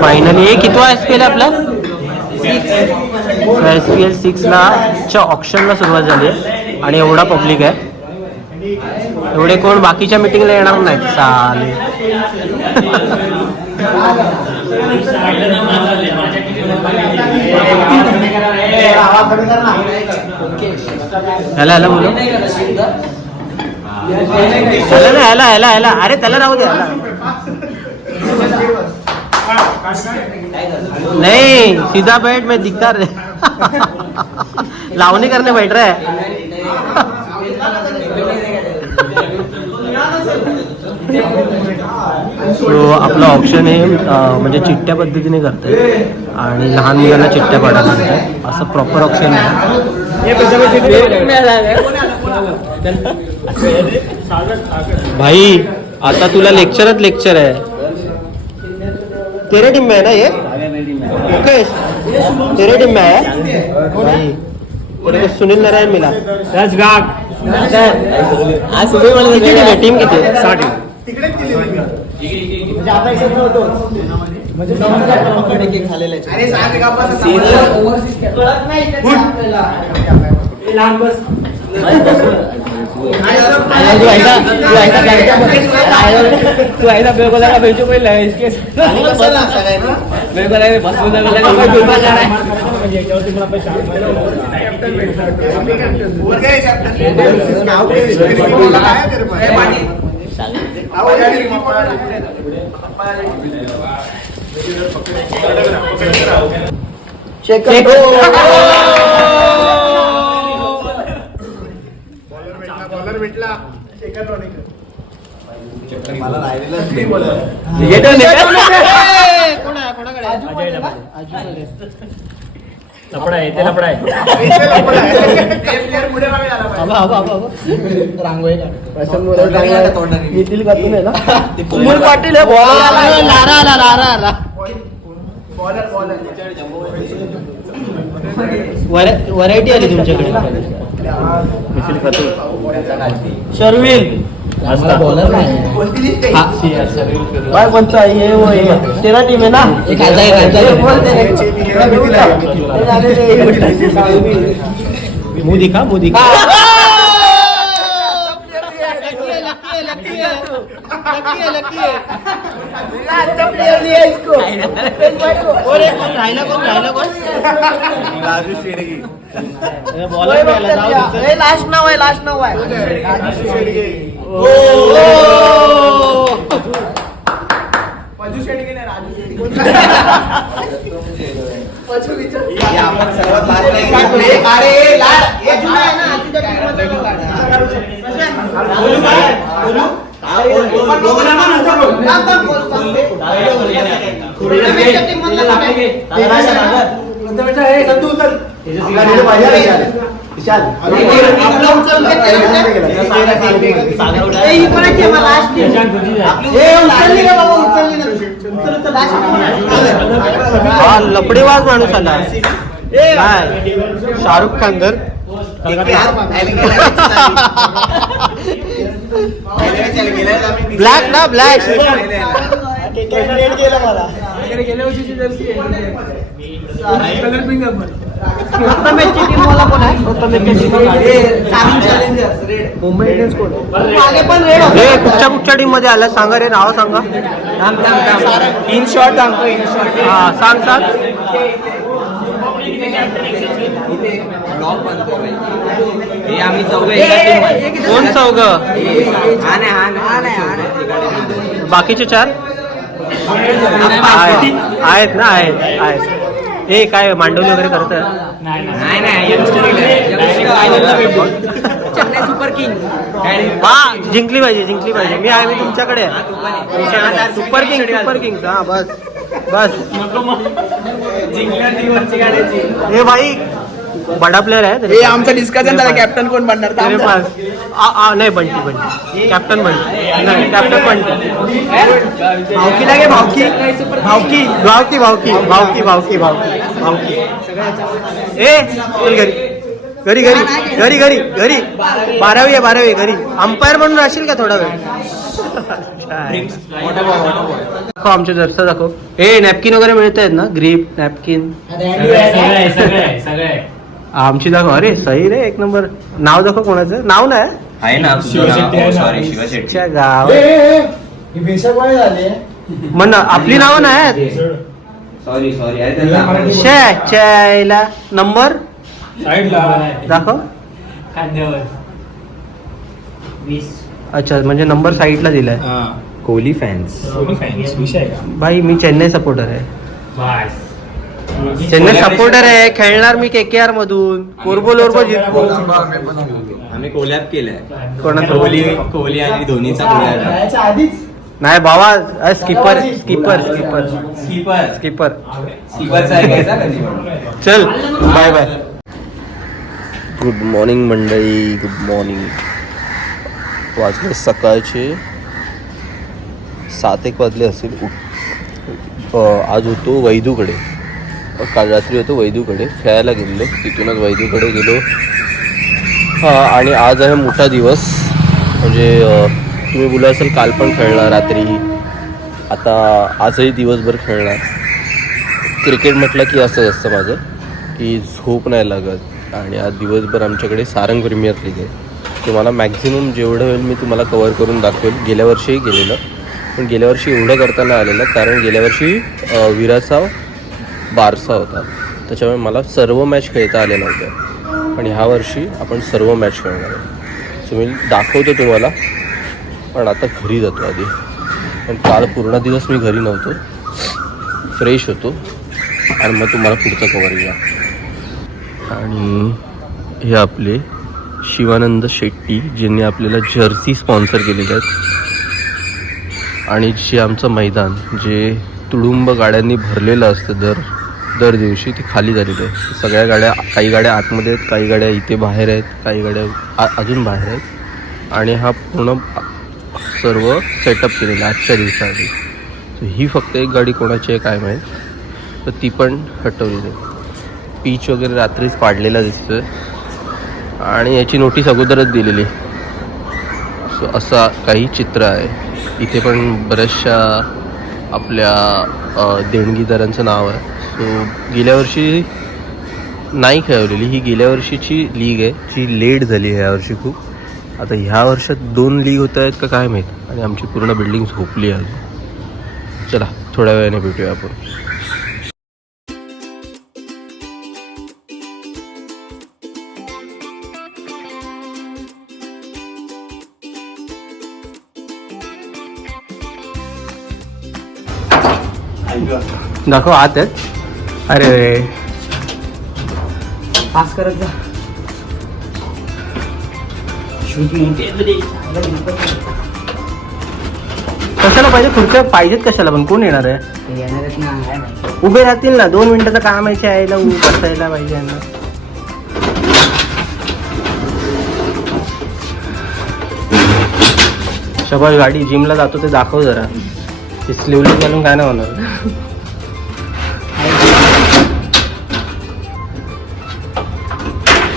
Finally हे कितवा SPL आहे आपला? SPL 6ला च्या ऑप्शनला सुरुवात झाली आहे आणि एवढा पब्लिक आहे. एवढे कोण बाकीच्या मीटिंगला येणार नाहीत चालेल. ह्याला ह्याला बोलू ह्याला अरे त्याला राहू द्या. नहीं सीधा बैठ मैं दिखता रहे. लावणी करने बैठ रहा है. सो आपलं ऑप्शन हे म्हणजे चिठ्ठ्या पद्धतीने करतंय आणि लहान मुलांना चिठ्ठ्या पाडायला लागतात. असं प्रॉपर ऑप्शन आहे. भाई आता तुला लेक्चरच लेक्चर आहे. तेरे टीम में है ना ये? मुकेश तेरे टीम में है भाई. तेरे को सुनील नारायण मिला. आज सुबह टीम किती? 60. तू ऐसा बेगोला का भेजो कोई ले इसके बेगोला में बस में लगा कोई दूर जाना है. लपड़ा है ते लपड़ा है रांगोळी नितीन करतो ना कुमुल पाटील है. लारा व्हरायटी आली तुमच्याकडे. शर्विल बॉलर भाई बनता है ये वो तेरा टीम है ना. मुंह दिखा राहिला कोण राजू शेडगे. लास्ट नाव आहे राजू शेडगे. राजू शेडगे नाही राजू शेडगे. आपण सर्वात लास्ट अरे लाड हे जुना आहे ना. हा लपडेबाज माणूस आला. शाहरुख खान तर ब्लॅक ना ब्लॅक. मुंबई इंडियन्स कोण कुठच्या टीम मध्ये आला सांगा रे. नाव सांगा. इन शॉर्ट हा सांग. कोण चौघ? बाकीचे 4 आहेत ना. आहेत. हे काय मांडवली वगैरे करतात? Chennai super king. हा जिंकली पाहिजे. मी आहे. मी तुमच्याकडे आहे. Super king. हा बस हे भाई बडा प्लेयर आहे. हे आमचं डिस्कशन झालं कॅप्टन कोण बनणार. नाही बंटी कॅप्टन बंटी नाही कॅप्टन बंटी. भावकी लागे भावकी ए घरी 12वी घरी अंपायर म्हणून राहशील का थोडा वेळ. दाखव आमच्या जर्सा दाखव. ए नॅपकिन वगैरे मिळत आहेत ना, ग्रीप नॅपकिन आमची दाखव. अरे सही रे, एक नंबर. नाव दाखव कोणाचं. नाव नाही आहे ना सॉरी शिवशेट्टी. च्या गाव झाले म्हण आपली नावं नाही. सॉरी आहे त्यांना. च्याला नंबर दाखव. अच्छा म्हणजे नंबर साईडला दिलाय. कोहली फॅन्स. भाई मी चेन्नई सपोर्टर आहे. चेन्नई सपोर्टर आहे. खेळणार मी KKR मधून. कोरबोल जिंकू. आम्ही कोलॅब केलाय. कोणाचं? कोहली आणि धोनीचा कोलॅब. आधीच नाही बाबा, स्किपर स्कीपरचा ऐकायचा कधी पण. चल बाय बाय. गुड मॉर्निंग मंडळी, गुड मॉर्निंग. वाजले सकाळचे 7-1 वाजले असतील. आज होतो वैदूकडे. काल रात्री होतो वैदूकडे खेळायला गेलेलो. तिथूनच वैदूकडे गेलो. आणि आज आहे मोठा दिवस. म्हणजे तुम्ही बोला असेल काल पण खेळणार रात्री, आता आजही दिवसभर खेळणार. क्रिकेट म्हटलं की असंच असतं माझं, की झोप नाही लागत. आणि आज दिवसभर आमच्याकडे सारंग प्रीमियर लीग आहे. तुम्हाला मॅक्झिमम जेवढं होईल मी तुम्हाला कवर करून दाखवेल. गेल्या वर्षीही गेलेलं, पण गेल्या वर्षी एवढं करताना आलेलं कारण गेल्या वर्षी विराचा बारसा होता, त्याच्यामुळे मला सर्व मॅच खेळता आले नव्हत्या. पण ह्या वर्षी आपण सर्व मॅच खेळणार आहे. सो मी दाखवतो तुम्हाला, पण आता घरी जातो आधी. पण काल पूर्ण दिवस मी घरी नव्हतो, फ्रेश होतो आणि मग तुम्हाला पुढचं कवर घ्या. आणि हे आपले शिवानंद शेट्टी ज्यांनी आपल्याला जर्सी स्पॉन्सर केलेले आहेत. आणि जे आमचं मैदान जे तुडुंब गाड्यांनी भरलेलं असतं दर दिवशी, ती खाली झालेली आहे. सगळ्या गाड्या, काही गाड्या आतमध्ये आहेत, काही गाड्या इथे बाहेर आहेत, काही गाड्या अजून बाहेर आहेत. आणि हा पूर्ण सर्व सेटअप केलेला आजच्या दिवसाआधी. तर ही फक्त एक गाडी कोणाची आहे काय माहीत, तर ती पण हटवलेली आहे. पीच वगैरे रात्रीच पाडलेला दिसतोय आणि याची नोटीस अगोदरच दिलेली. सो असा काही चित्र आहे. इथे पण बऱ्याचशा आपल्या देणगीदारांचं नाव आहे. सो गेल्या वर्षी नाही खेळवलेली, ही गेल्या वर्षीची लीग आहे जी लेट झाली आहे यावर्षी खूप. आता ह्या वर्षात 2 लीग होत आहेत का काय माहीत. आणि आमची पूर्ण बिल्डिंग झोपली आहे अजून. चला थोड्या वेळाने भेटूया आपण. दाखव आत आहेत. अरे पास करत जा. कशाला पाहिजे खुर्च्या पाहिजेत कशाला, पण कोण येणार आहे. येणारच ना. उभे राहतील ना, 2 मिनिटाचं काम आहे यायला बसायला पाहिजे यांना. शबाश गाडी जिमला जातो ते दाखव जरा. स्लीवलेस घालून काय नाही होणार.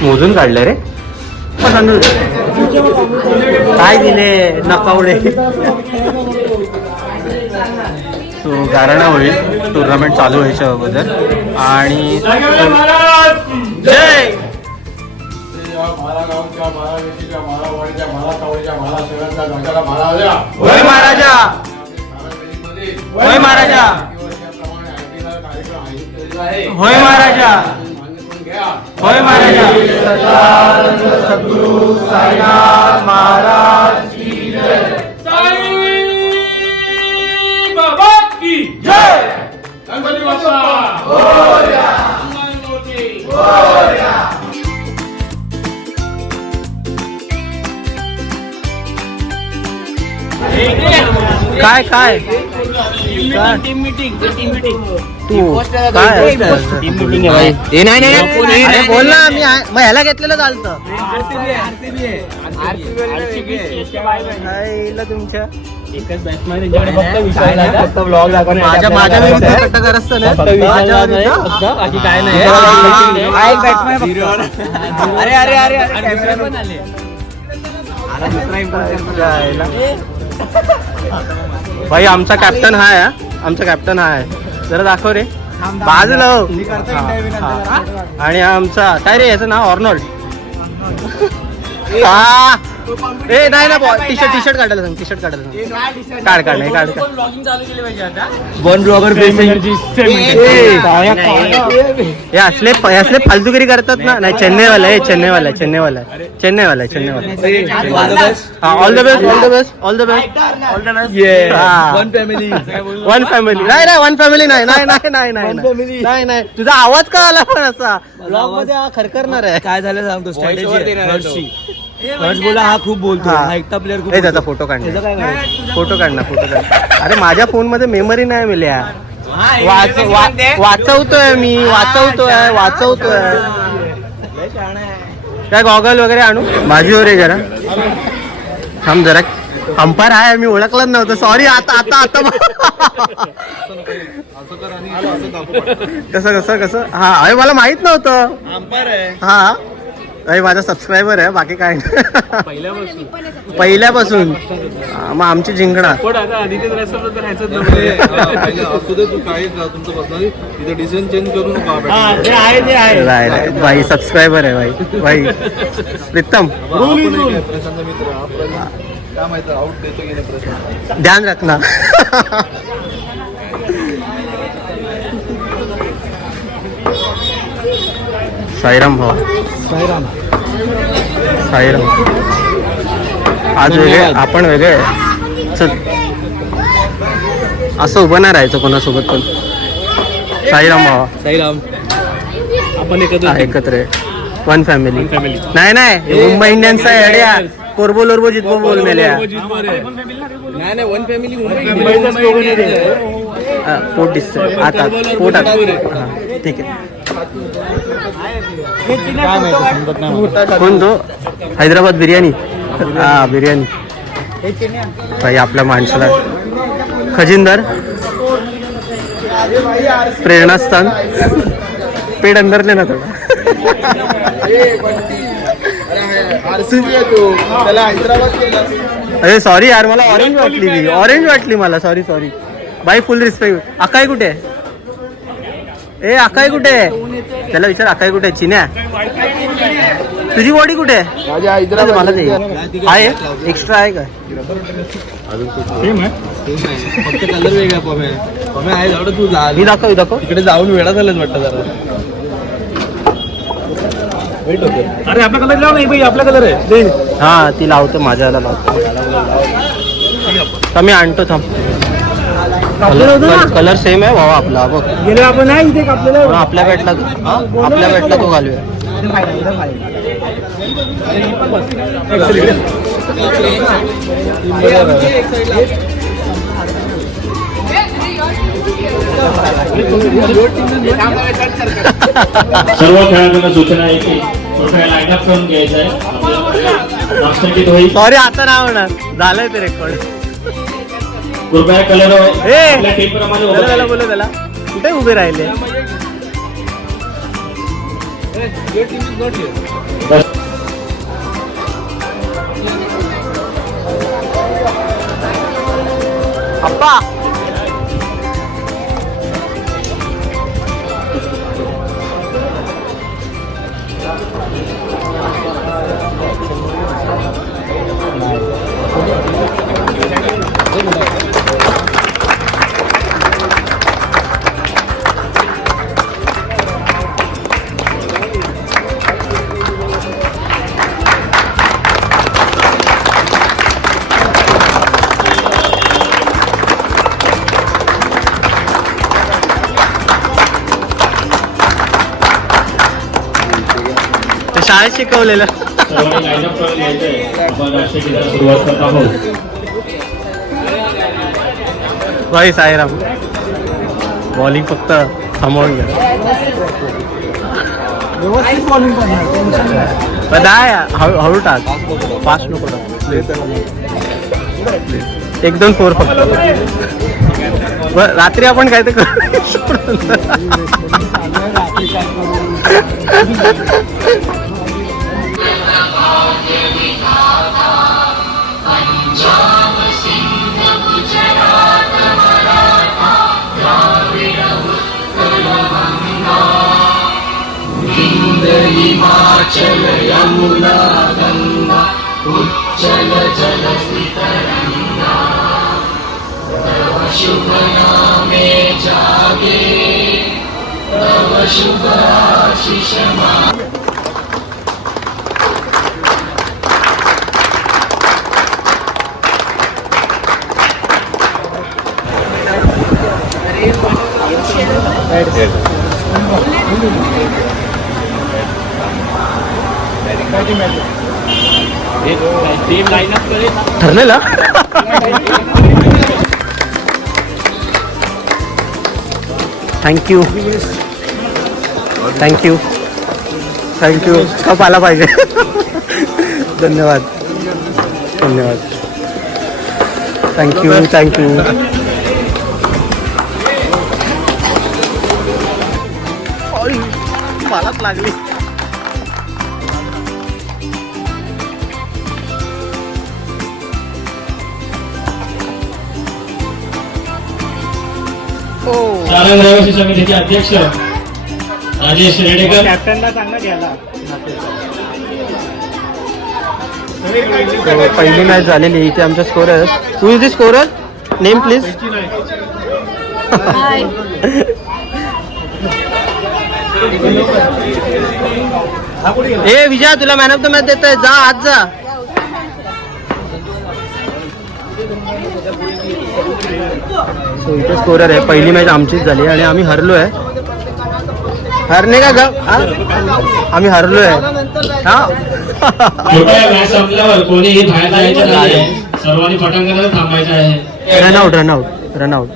मोजून काढलं रे. काय दिले नकावडे. सो गारणा होईल टुर्नामेंट चालू व्हायच्या अगोदर. आणि जय होय महाराजा, होय महाराजा, होय महाराजा, होय महाराजा. सद्गुरु साईनाथ महाराज की जय. साई बाबा की जय. गणपती बाप्पा मोरया. मोरया. काय काय टीम मीटिंग तू काय टीम मीटिंग आहे भाई. नाही बोल ना. मी मग ह्याला घेतलेलं चालतं. तुमच्या एकच बॅट्समॅन फक्त ब्लॉग माझ्या कट्टाकार असतं ना. बाकी काय नाही. अरे भाई आमचा कॅप्टन हा आहे हा. आमचा कॅप्टन हा आहे. जरा दाखव रे बाजूला हो. हा. आणि हा आमचा काय रे याचं नाव ऑर्नॉल्ड. हा ए नाही ना टी शर्ट काढायला सांग. टी शर्ट काढायला सांग. काढ नाही काढ. वन ब्लॉगर हे असले फालतूगिरी करतात ना. नाही चेन्नईवाला आहे. चेन्नईवाला हा all the best all the best one family one family नाही वन फॅमिली नाही तुझा आवाज का आला पण असा ब्लॉग मध्ये खरखरणार आहे. काय झालं सांगतो स्ट्रॅटेजी हर्ष बोला हा खूप बोलतो हा. हा एकटा प्लेअर खूप त्याचा फोटो काढ. फोटो काढ. अरे माझ्या फोन मध्ये मेमरी नाही मिळल्या. वाचवतोय मी वाचवतोय. काय गॉगल वगैरे आणू माझी रे जरा थांब जरा. अंपायर आहे मी ओळखलंच नव्हतं सॉरी. आता कसं हा अरे मला माहित नव्हतं. हा अरे माझा सबस्क्रायबर आहे बाकी काय नाही. पहिल्यापासून मग आमची जिंकणार. भाई सबस्क्रायबर आहे भाई प्रीतम ध्यान रखना. साईराम भाऊ साईराम आज वेगळे आपण वेगळे. चल असं उभं नाही राहायचं कोणासोबत पण. साईराम भावा आपण एकत्र आहे. वन फॅमिली नाही मुंबई इंडियन्स आहे अड्या. कोरबो लोरबो जितबो बोल मेल्या. नाही वन फॅमिली पोट दिसतंय आता पोट आता ठीक आहे. कोण तो हैदराबाद बिर्याणी. हा बिर्याणी भाई आपल्या माणसाला. खजिनदार प्रेरणास्थान पेड अंदर ले ना थोडा. अरे सॉरी यार मला ऑरेंज वाटली मला. सॉरी बाई फुल रिस्पेक्ट. अकाई कुठे आहे. ए अकाई कुठे आहे त्याला विचार. अकाई कुठे आहे. चिन्या तुझी बॉडी कुठे आहे. मला ते आहे एक्स्ट्रा आहे का. फक्त कलर वेगळा पमे आहे जाऊ तू जा. मी दाखव इकडे जाऊन वेळा झालं वाटतं जरा. अरे आपला कलर लाव नाही भाई आपला कलर आहे. हा ती लावतो माझ्याला लावतो. मी आणतो थांब. कलर सेम आहे भावा आपला. बघ गेले आपण नाही इथे आपल्याला आपल्या बॅटला तो घालूया. सर्व खेळाडूंना सूचना आहे की लाईनअप करून घ्यायचं आहे. सॉरी आता नाही होणार. झालंय ते रेकॉर्ड. कृपया कलर ए टीम प्रमाणे बोलू त्याला कुठे उभे राहिले. अप्पा शाळेत शिकवलेलं. सर्वांनी लाईनअप करून घ्यायचं आहे. आपण अक्षयला सुरुवात करत आहोत. भाई साईराम बॉलिंग फक्त थांबवून घ्या. हळू टाक. फास्ट नको टाक. 1-2 4 फक्त. रात्री आपण काय ते करू. पंजाब सिंह हिमाचल यमुना गंगा उच्चल जल तरंगा तव शुभ नामे जागे तव शुभ आशीष ठरलेला थँक्यू थँक्यू थँक्यू कप आला पाहिजे धन्यवाद धन्यवाद थँक्यू थँक्यू मलाच लागली शाळा रहिवासी समितीचे अध्यक्ष राजेश रेडेकर. कॅप्टनला सांगा घ्यायला. पहिली मॅच झालेली इथे आमचा scorer. Who is the scorer? Name please. ए विजय तुला मॅन ऑफ द मॅच देतोय जा आज जा. सो इथे स्कोरर आहे. पहिली मॅच आमचीच झाली आणि आम्ही हरलो आहे. हरणे का ग आम्ही हरलो आहे. हा मॅच संपल्यावर कोणीही बाहेर जायचं नाही. सर्वांनी पटांगणावर थांबायचं आहे. Run out run out run out.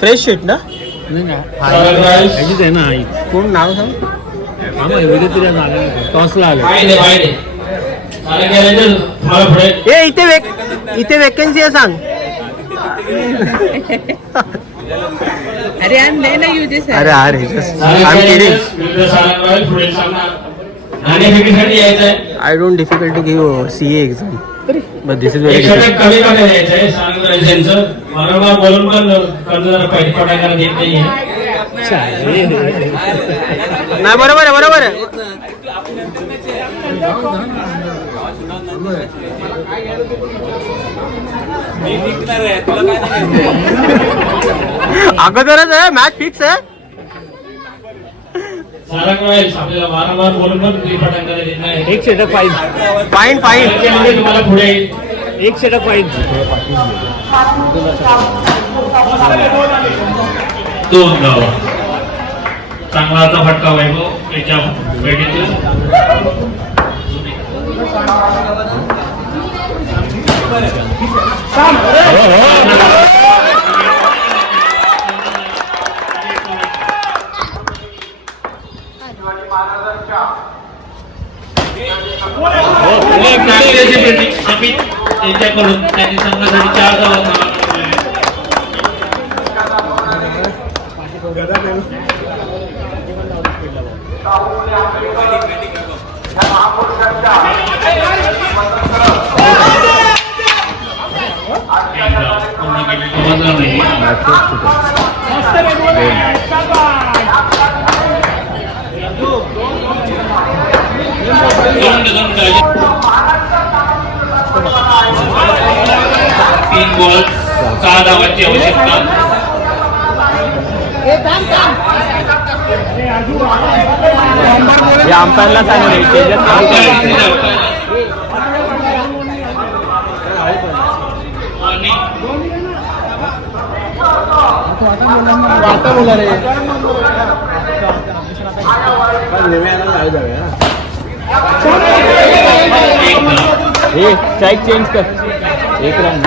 Fresh sheet ना कोण नाव सांग. टॉसला आले. ए इथे वेकेन्सी आहे सांग. अरे अरे अरे I don't difficulty give CA exam but this is very नाही बरोबर आहे बरोबर आहे. अगोदरच आहे मॅच फिक्स आहे. वारंवार बोलून पण पटांगण देत नाही. एक षटक फाईन फाईन तुम्हाला पुढे एक षटक पाहिजे. 2 धावा. चांगला आता फटका वैभव त्याच्या बैठकीत. त्यांच्याकडून त्यांनी संघासाठी 4 धावा. तीन बॉल 6 धावांची आवश्यकता. अंपायरला स्ट्राइक चेंज कर. 1 रन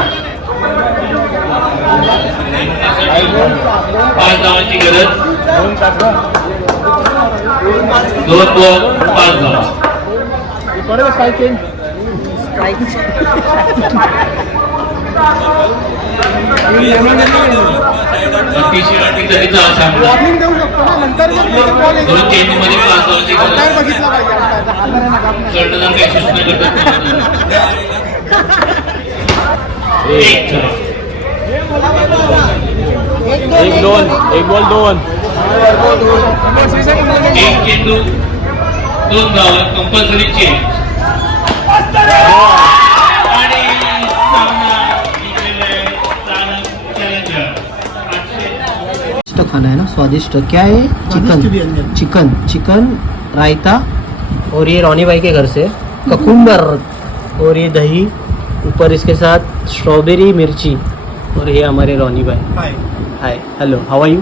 5 धावांची गरज. 2 बॉल 5 धावा. Strike change. अतिशय अटीतटीचा हा सामना. 2 चेंडूमध्ये 5 धावांची गरज. कर्णधार काही सूचना करतात. 1 बॉल 2. एक चेंडू 2 धावा कंपल्सरी चेंज आणि सामना जिंकलेला आहे चॅलेंजर. खाना है ना, स्वादिष्ट. क्या है? चिकन. Chicken chicken raita. और ये रोनी भाई के घर से ककुम्बर. और ये दही ऊपर, इसके साथ स्ट्रॉबेरी मिर्ची. और ये हमारे रोनी भाई. Hi. Hello, how are you?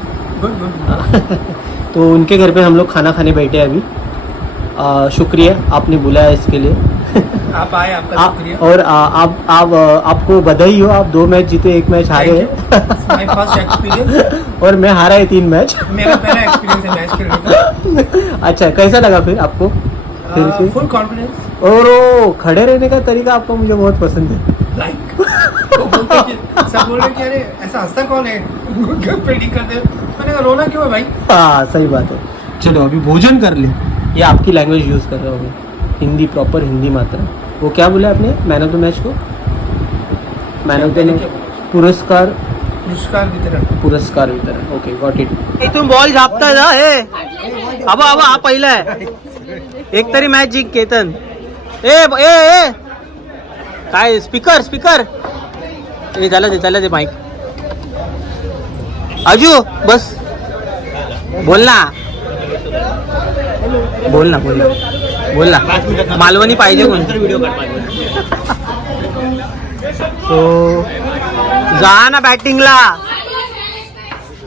तो उनके घर पे हम लोग खाना खाने बैठे हैं अभी. शुक्रिया आपने बुलाया इसके लिए. आप आए, आपका शुक्रिया. और आप आपको बधाई हो, आप 2 मैच जीते, 1 मैच हारे हैं. माय फर्स्ट एक्सपीरियंस. और मैं हारा है 3 मैच. मेरा पहला एक्सपीरियंस है मैच खेलने का. अच्छा, कैसा लगा फिर आपको? फिर से फुल कॉन्फिडेंस. और वो खड़े रहने का तरीका आपको मुझे बहुत पसंद है. लाइक सब बोल रहे कि अरे ऐसा हंसता कौन है, पेंटिंग करते. मैंने कहा रोना क्यों है भाई. हाँ, सही बात है. चलो अभी भोजन कर ले. ये आपकी लैंग्वेज यूज कर रहे हो मैं. हिंदी, प्रॉपर हिंदी मात्रा. वो क्या बोला आपने मैन ऑफ द मैच को? मैन ऑफ द मैच पुरस्कार वितरण. Okay, got it. तुम बॉल झापता ना हे. आबा हा पहिला आहे. एक तरी मॅच जिंक केतन. ए काय स्पीकर ए झालं ते माईक. आजू बस बोल ना. मालवणी पाहिजे कोण. तो जा ना बॅटिंगला.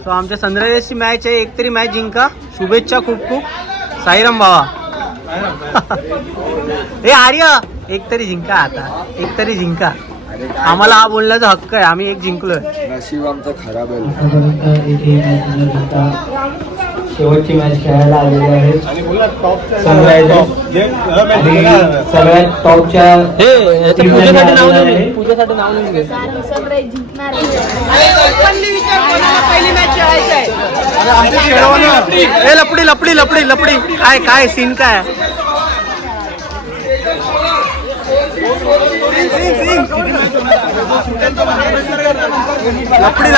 तो आमच्या सनरायझर्सची मॅच आहे. एक तरी मॅच जिंका. शुभेच्छा खूप खूप. साईराम बाबा. हे आर्य, एक तरी जिंका आता. एक तरी जिंका. आम्हाला हा बोलण्याचा हक्क आहे. आम्ही एक जिंकलोय. नशीब आमचं खराब आहे. शेवटची मॅच खेळायला आलेले आहेत सनरायझर्स. सगळ्यात टॉपच्या पूजेसाठी नाव नाही. लपडी काय सीन काय. लपडी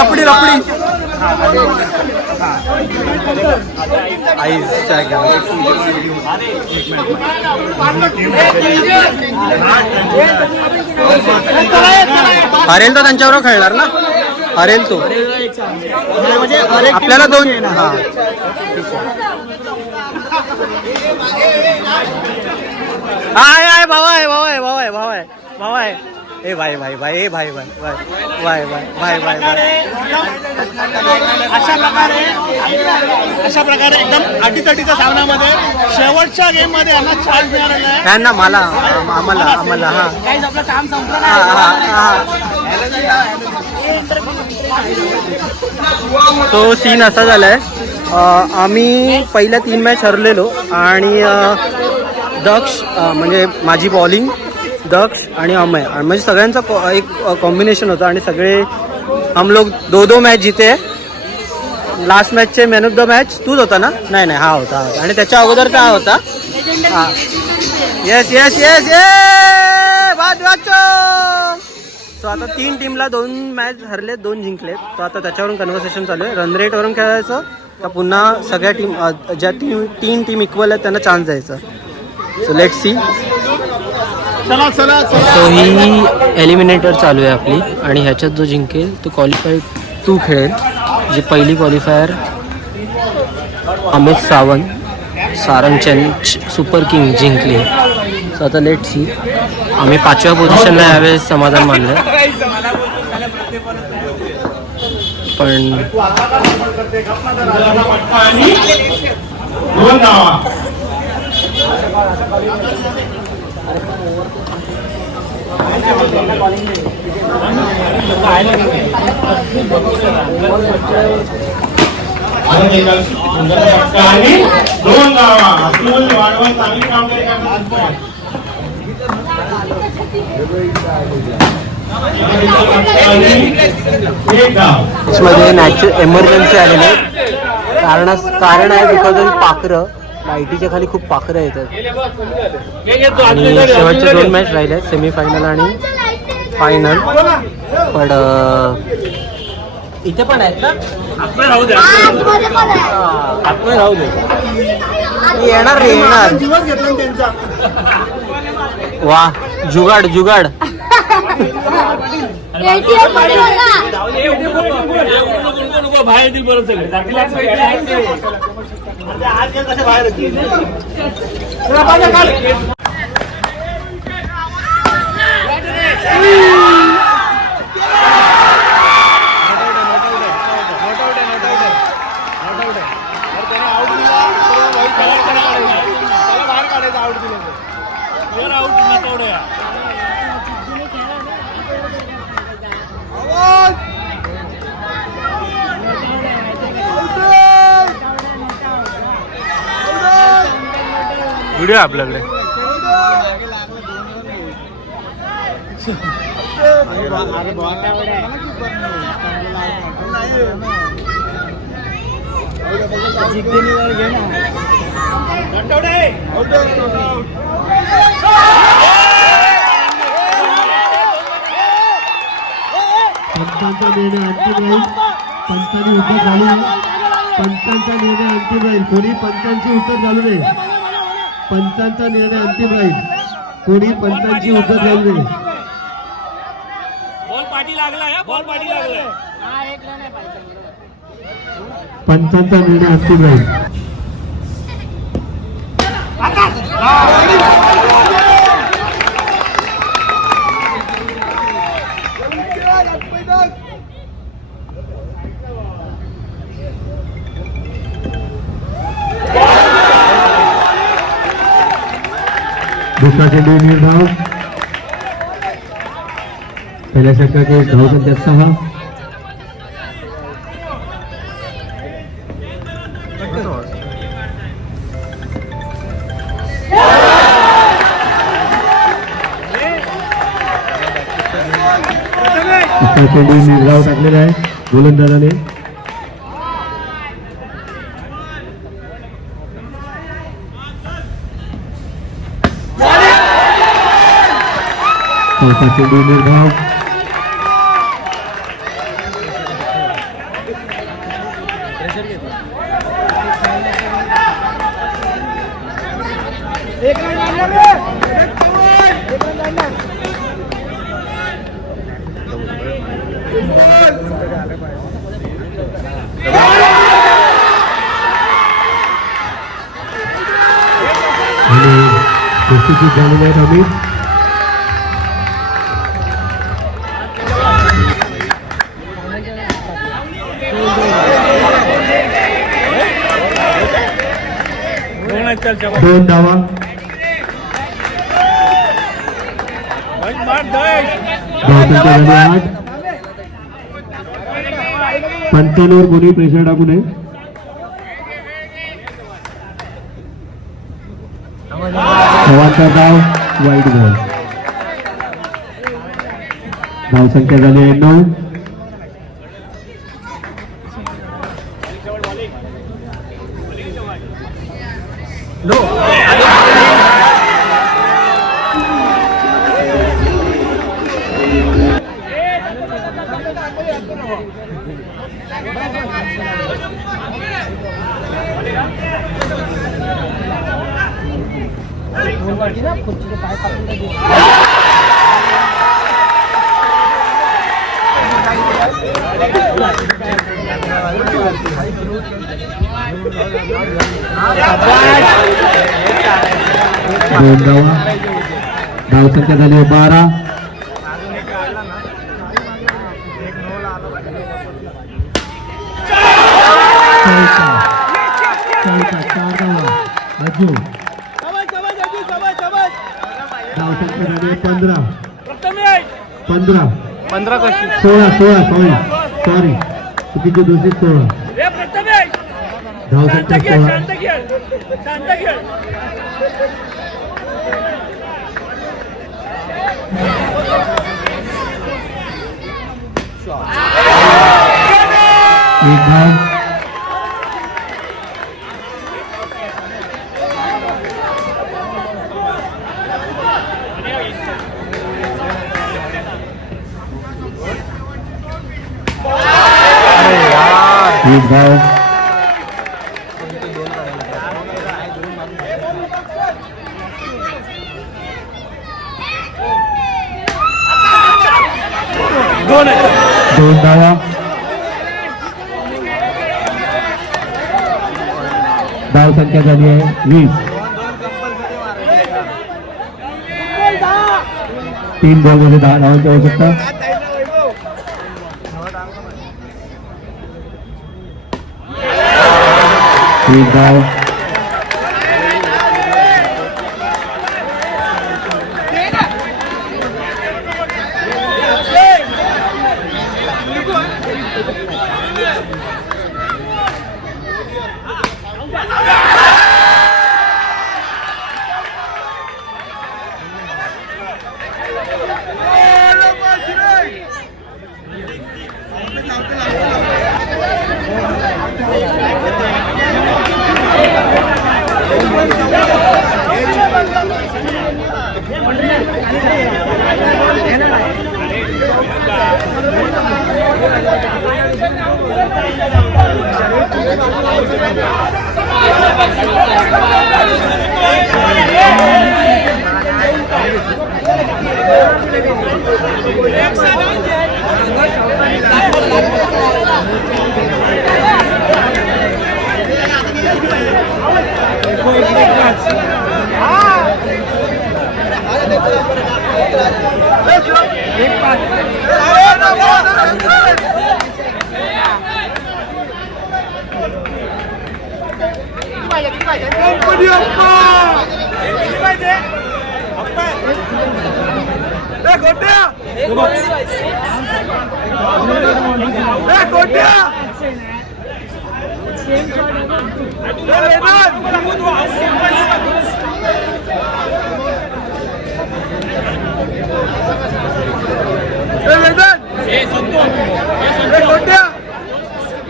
हरेल तर त्यांच्यावर खेळणार ना. हरेल तो. आपल्याला 2. हाय भावा आहे. ए भाई अशा प्रकारे एकदम अटीतटीच्या सामन्यामध्ये शेवटच्या गेम मध्ये यांना चान्स मिळालेला आहे. त्यांना आम्हाला हा. गाईज आपलं काम संपलं. तो सीन असा झालाय. आम्ही पहिल्या 3 मॅच हरलेलो आणि दक्ष म्हणजे माझी बॉलिंग, दक्ष आणि अमय, म्हणजे सगळ्यांचा एक कॉम्बिनेशन होता आणि सगळे हम लोग 2-2 मॅच जिते. लास्ट मॅचचे मॅन ऑफ द मॅच तूच होता ना? नाही हा होता. आणि त्याच्या अगोदरचा हा होता. हा, येस सो आता 3 टीमला 2 मॅच हरलेत, 2 जिंकलेत. तो आता त्याच्यावरून कन्व्हर्सेशन चालू आहे. रन रेटवरून खेळायचं तर पुन्हा सगळ्या ज्या 3 टीम इक्वल आहेत त्यांना चान्स द्यायचा. So let's see. So he eliminator चालू आहे आपली आणि ह्याच्यात जो जिंकेल तो क्वालिफाईड 2 खेळेल. जी पहिली qualifier Amit Sawant Sarangchand super king जिंकली. सो आता लेट सी. आम्ही 5व्या पोझिशनला यावेळेस समाधान मानलं पण इसमध्ये नॅचरल एमर्जन्सी आलेली आहे. कारण आहे बिकॉज ऑफ पाखरं. लाईटीच्या खाली खूप पाखरं येतात आणि शेवटचे 2 मॅच राहिले सेमीफायनल आणि फायनल. पण इथे पण आहेत ना? आपलं राहू द्या. आतमध्ये राहू दे. येणार रे येणार. दिवस घेतला ना त्यांचा. वा जुगाड जुगाड. बाहेर येतील बरं सगळे. व्हिडिओ आपल्याकडे. पंचांचा निर्णय अंतिम राहील. पंचांनी उत्तर घालू नये. पंचांचा निर्णय अंतिम राहील. कोणी पंचांची उत्तर घालू नये. पंचांचा निर्णय अंतिम राहील. कोणी पंचांची उत्तर घालू नये. बॉल पाठी लागलाय, बॉल पाठी लागलाय. पंचांचा निर्णय अंतिम राहील. दुसरा चेंडू निर्धाव. पहिल्या षटकाचे धावसंख्या 6. दुसरा चेंडू निर्धाव टाकलेला आहे गोलंदाजाने. चौथा चेंडू निर्धाव. आणि प्रस्तुतीत झालेले आहेत आम्ही. दोन धावा. धावसंख्या झाली 8. पंचांवर कोणी प्रेशर टाकू नये. धावांचा धाव वाईट बॉल. धावसंख्या झाली आहे 9. दोन धावा. धावसंख्या झाली आहे 12. चार धावा. अजू धावसंख्या झाली आहे 15. 15 कशी 16 सॉरी चुकीचे दोषी 16. धावसंख्या 16. एक धाव. 2 धावा. धाव संख्या झाली आहे 20. 3 बॉलमध्ये 10 धावांची आवश्यकता. एक धाव.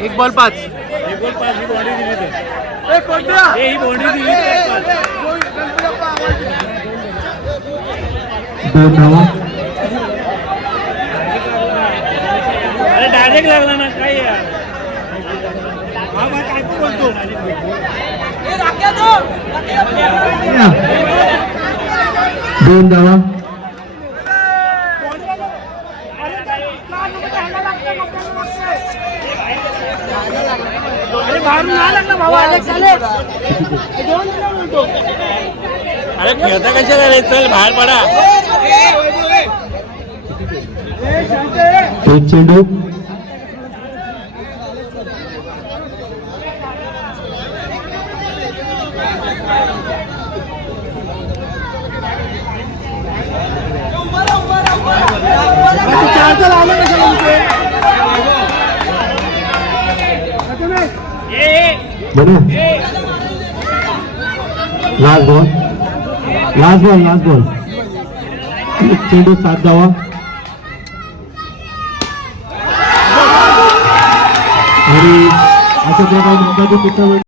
एक बॉल 5. दोन धावा. डायरेक्ट लागला ना काय यार. दोन धावा. अरे खेळता कशाला रे, चल बाहेर पडा. एक चेंडू. बनू. Last ball. चेंडू 7 धावा. आणि अशा प्रकारे